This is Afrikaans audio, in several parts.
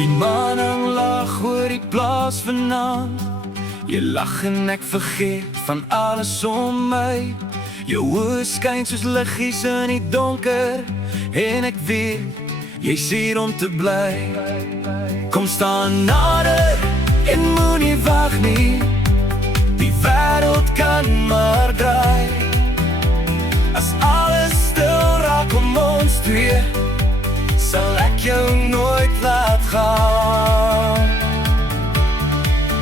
Die maan hang laag oor die plaas vanaand. Jy lag en ek vergeet van alles om my. Jou oë skyn soos liggies in die donker, en ek weet, jy's hier om te bly. Kom staan nader en moenie wag nie. Die wêreld kan maar draai. As alles stil raak om ons twee, sal ek jou nooit laat gaan.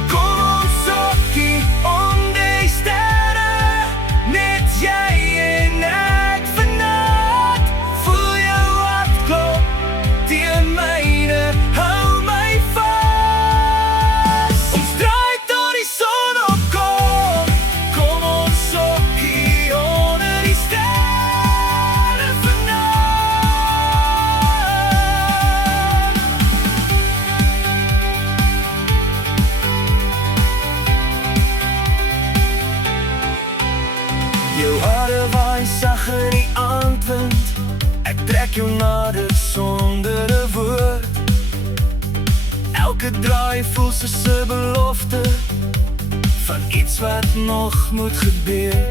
Kom ons sokkie om die sterre, net jy en ek vanaand. Voel jou hart klop teen myne, hou my vas. Ons draai tot die son opkom. Kom ons sokkie onder die sterre vanaand. Jou hare waai sag in die aandwind. Ek trek jou nader sonder 'n woord. Elke draai voel soos 'n belofte van iets wat nog moet gebeur.